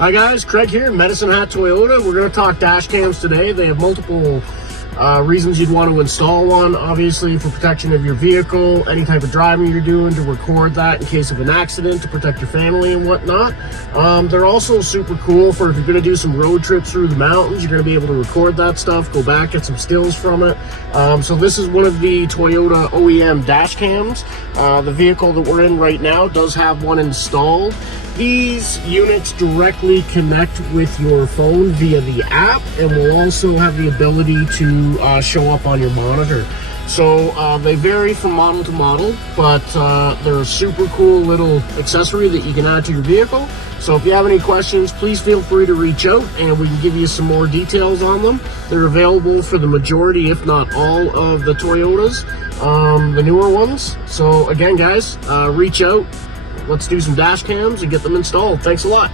Hi guys, Craig here, Medicine Hat Toyota. We're going to talk dash cams today. They have multiple reasons you'd want to install one. Obviously for protection of your vehicle, any type of driving you're doing, to record that in case of an accident, to protect your family and whatnot. They're also super cool for if you're going to do some road trips through the mountains. You're going to be able to record that stuff, go back, get some stills from it. So this is one of the Toyota OEM dash cams. The vehicle that we're in right now does have one installed. These units directly connect with your phone via the app and will also have the ability to show up on your monitor. So they vary from model to model, but they're a super cool little accessory that you can add to your vehicle. So if you have any questions, please feel free to reach out and we can give you some more details on them. They're available for the majority, if not all, of the Toyotas, the newer ones. So again, guys, reach out. Let's do some dash cams and get them installed. Thanks a lot.